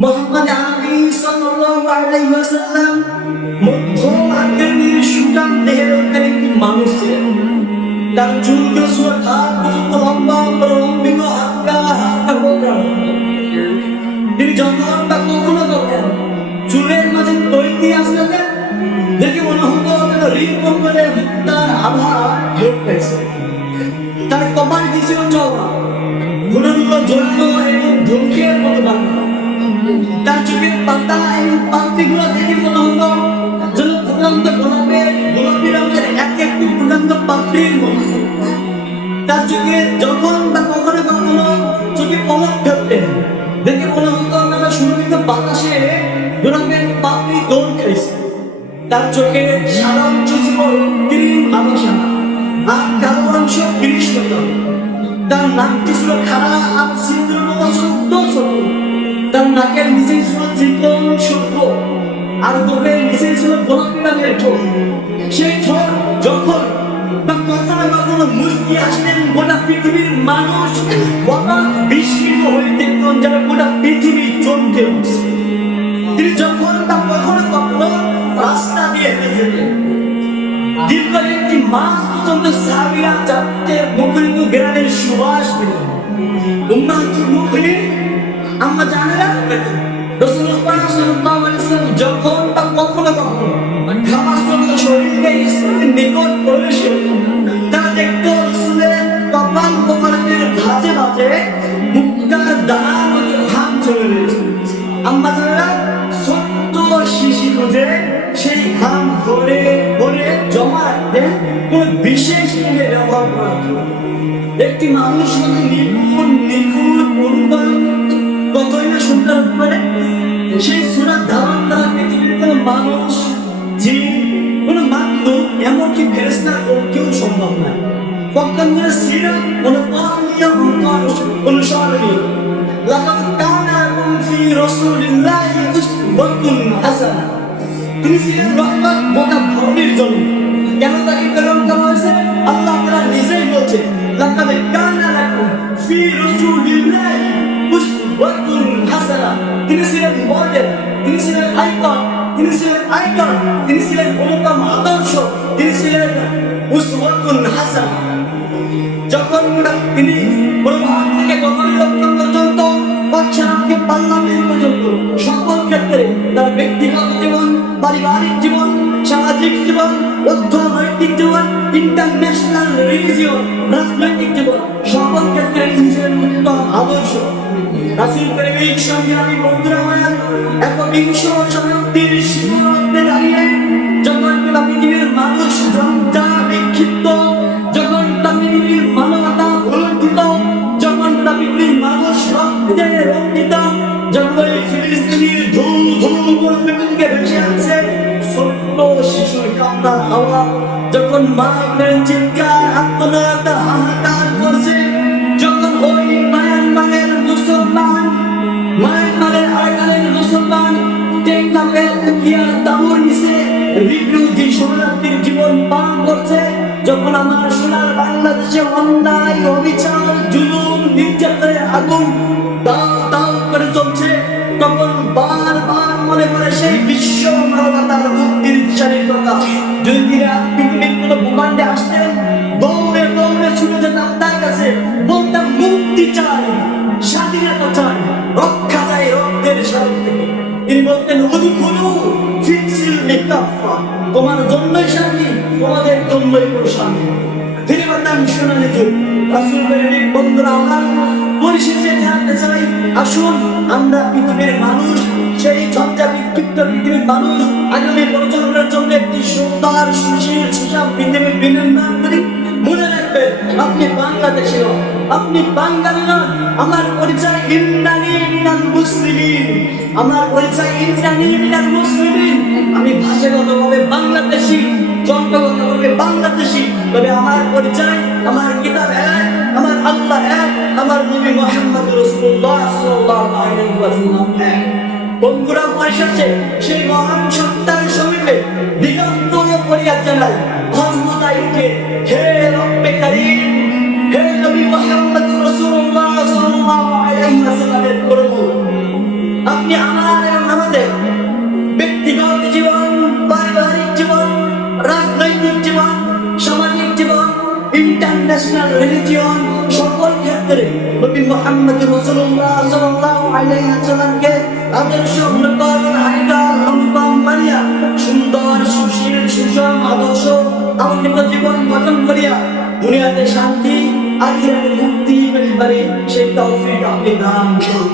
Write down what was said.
মোহাম্মদ আলী সাল্লাল্লাহু আলাইহি ওয়াসাল্লাম মধ্যম আকৃতির সুঠাম দেহের একটি মানুষ ছিলেন। তার চুলগুলো সোজা পর্যন্ত লম্বা, প্রলম্বিত হালকা হালকা গোঁফ। তিনি যখন বা কখনো কখনো চুলের মাঝে তৈরি আসতেন, দেখে মনে হতো যেন হৃদকম্পনে তার আভা ঢেউ পেয়েছে। তার কপাল ছিল চওড়া, ঘুরগুলো জ্বলল এবং ধূমকের মতো বাঁকা। তার চোখের পাতা এবং পাপড়িগুলো দেখে মনে হলো যেন ফুটন্ত গোলাপি রঙের এক একটি ফুটন্ত পাপড়ির মতো। তার চোখে যখন বা কখনো কখনো চোখে পলক ফেলতেন, দেখে মনে হতো আমরা সুরভিত বাতাসে রঙের পাপড়ি দোল খেয়েছে। তার চোখে সাদা অংশ ছিল কৃত্রিম আলোচনা আর কালো অংশ কৃষ্ণত। তার নাকটি ছিল খাড়া আর সিঁদুর মতো ছোট্ট ছোট। তার নাকের নিচে ছিল চিকন সূক্ষ্ম আর গোপের নিচে ছিল গোলাপি রঙের ঠোঁট। সেই ঠোঁট যখন বা কখনো কখনো মুচকি আসলেন, গোটা পৃথিবীর মানুষ বিস্মিত হয়ে দেখতেন যেন গোটা পৃথিবী চমকে উঠছে। তিনি যখন বা কখনো কখনো রাস্তা দিয়ে হেঁটে যেতেন, দীর্ঘ একটি মাস পর্যন্ত সাহাবীরা যাতে মুখরিত গ্রামের সুবাস পেতেন। উম্মাতুল মুমিনিন আমরা জানি না রাসূলুল্লাহ সাল্লাল্লাহু আলাইহি ওয়াসাল্লাম যখন বা কখনো কখনো খামাস শরীরকে ইসলামের নিকট প্রবেশ করতেন, তারা দেখত রাসূলের কপাল মোবারকের ভাঁজে ভাঁজে মুক্তার দানার মতো ঘাম চলে গেছে। আমরা জানি ছোট্ট শিশি খুঁজে সেই ঘাম ধরে ধরে জমা রাখতেন কোন বিশেষ কাজে ব্যবহার করার জন্য। একটি মানুষ নিপুণ নিখুঁত অনুবাদ কতই না সুন্দর করে সেই সুরাত ধারণ করা পৃথিবীর কোনো মানুষ, জিন, কোনো মাখলুক, এমনকি ফেরেশতা কেউ সম্ভব না। পক্ষান্তরে সিরাত অনুকরণীয় অনুসরণীয়। লাকাদ কানা লাকুম ফি রাসূলিল্লাহি উসওয়াতুন হাসানাহ। তিনি ছিলেন রহমত গোটা ধরনের জন্য। কেন তাকে প্রেরণ করা হয়েছে? আল্লাহ তাআলা নিজেই বলছে লাকাদ কানা লাকুম ফি রাসূলিল্লাহি উসওয়াতুন হাসানাহ। তিনি ছিলেন মডেল, তিনি ছিলেন আইকন, তিনি ছিলেন আইকন, তিনি ছিলেন অনুপম আদর্শ, তিনি ছিলেন উসওয়াতুন হাসানাহ। যখন তিনি প্রভাব থেকে গগনের লক্ষ্য পর্যন্ত, পাচ্ছাকে পার্লামেন্ট পর্যন্ত সকল ক্ষেত্রে তার ব্যক্তিগত জীবন, পারিবারিক জীবন, সামাজিক জীবন, অর্থনৈতিক জীবন, ইন্টারন্যাশনাল রিলিজিয়ন, রাজনৈতিক জীবন, সকল ক্ষেত্রে নিজের উত্তম আদর্শ। রাসূল প্রেমিক সংগ্রামী বন্ধুরা আমার, একবিংশ শতাব্দীর সীমান্তে দাঁড়িয়ে যখন পৃথিবীর মানুষ জঞ্জা বিক্ষিপ্ত, যখন পৃথিবীর মানবতা উলঙ্ঘিত, যখন পৃথিবীর মানুষ রক্তে রঞ্জিত, যখন ফিলিস্তিনির ধুম ধুম করে পৃথিবীকে ভেসে আসছে ছোট্ট শিশুর কান্নার আওয়াজ, যখন মায়ের চিৎকার আত্মনাদ হাহাকার করছে, যখন ওই মায়ানমারের মুসলমান, মায়ানমারের আরাকানের মুসলমান টেকনাফের কিয়া দামুর নিচে রিফিউজি শরণার্থীর জীবন পালন করছে, যখন আমার সোনার বাংলাদেশে অন্যায়, অবিচার, জুলুম, নির্যাতনের আগুন দাও দাও করে চলছে, তখন বারবার মনে করে সেই বিশ্ব মানবতার মুক্তির চারির কথা। যদি পৃথিবীর কোনো ভূখণ্ডে আসতেন, দৌড়ে দৌড়ে ছুটে যেতাম তার কাছে, বলতাম মুক্তি চাই, স্বাধীনতা চাই, রক্ষা চাই রক্তের শরীর থেকে। তিনি বলতেন উদখুলু ফিসিলমি কাফা, তোমার জন্যই শান্তি, তোমাদের জন্যই শান্তি। তিনি বলতাম শোনালে যুগ। রাসূল প্রেমিক বন্ধুরা আমার, পরিশেষে জানতে চাই, আসুন আমরা পৃথিবীর মানুষ, সেই ঝঞ্ঝা বিক্ষিপ্ত পৃথিবীর মানুষ আগামী প্রজন্মের জন্য একটি সুন্দর সুশীল সুষম পৃথিবীর বিনির্মাণ করি। মনে রাখবেন, আপনি বাংলাদেশী নন, আপনি বাঙালি নন। আমার পরিচয় ইন্দ্রাণী মিনাল মুসলিমিন, আমার পরিচয় ইন্দ্রাণী মিনাল মুসলিমিন। আমি ভাষাগতভাবে বাংলাদেশী, জন্মগতভাবে বাংলাদেশী, তবে আমার পরিচয়, আমার কিতাব এক, আমার আল্লাহ এক, আমার নবী মুহাম্মদ রাসূলুল্লাহ সাল্লাল্লাহু আলাইহি ওয়াসাল্লাম এক। বন্ধুরা, পরিশেষে সেই মহান সত্তার সমীপে দিগন্ত ফরিয়াদ জানাই, ক্ষমতাইকে হে রব্বে কারীম, হে নবী মুহাম্মদ রাসূলুল্লাহ সাল্লাল্লাহু আলাইহি ওয়াসাল্লামের প্রভু, আপনি আপনি আমার এবং আমাদের ব্যক্তিগত জীবন, পারিবারিক জীবন, রাজনৈতিক জীবন, সামাজিক জীবন, ইন্টারন্যাশনাল রিলিজিয়ন, সকল ক্ষেত্রে নবী মুহাম্মদ রাসূলুল্লাহ সাল্লাল্লাহু আলাইহি ওয়াসাল্লামকে আদর্শ অনুকরণ আইডল অনুকরণ করিয়া সুন্দর সুশীল সুষম আদর্শ আলোকিত জীবন গঠন করিয়া দুনিয়াতে শান্তি আখিরাতে মুক্তি পেতে পারে সেই তৌফিক আপনি দান করুন।